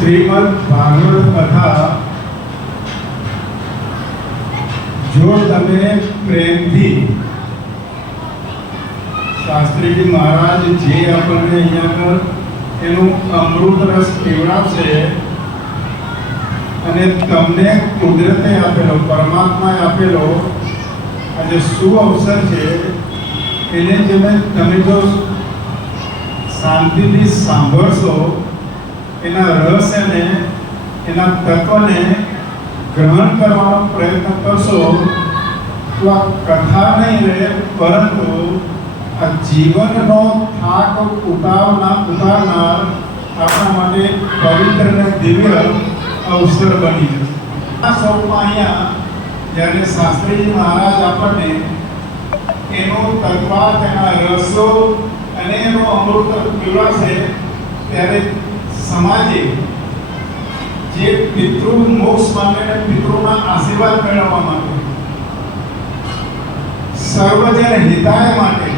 શ્રીમદ ભાગવત કથા જો તમે પ્રેમથી શાસ્ત્રીજી મહારાજ જે આપણને અહીંયા એનું અમૃત રસ પીવડાવશે અને તમને કુદરતે આપેલો, પરમાત્માએ આપેલો આજે શું અવસર છે એને તમે જો શાંતિથી સાંભળશો, એના રસ અને એના તત્વને ગ્રહણ કરવાનો પ્રયત્ન કરશો તો આ કથા નહીં રહે, પરંતુ આ જીવનનો થાક ઉતારનાર આપણા માટે પવિત્ર અને દિવ્ય અવસર બની છે. આ સ્વરૂપમાં અહીંયા જ્યારે શાસ્ત્રીજી મહારાજ આપણને એનો તત્વાર્થ, એના રસો અને એનો અમૃત પીવડાવશે ત્યારે સમાજે જે પિતૃ મોક્ષ માટે અને પિતૃના આશીર્વાદ મેળવવા માટે, સર્વજન હિતાય માટે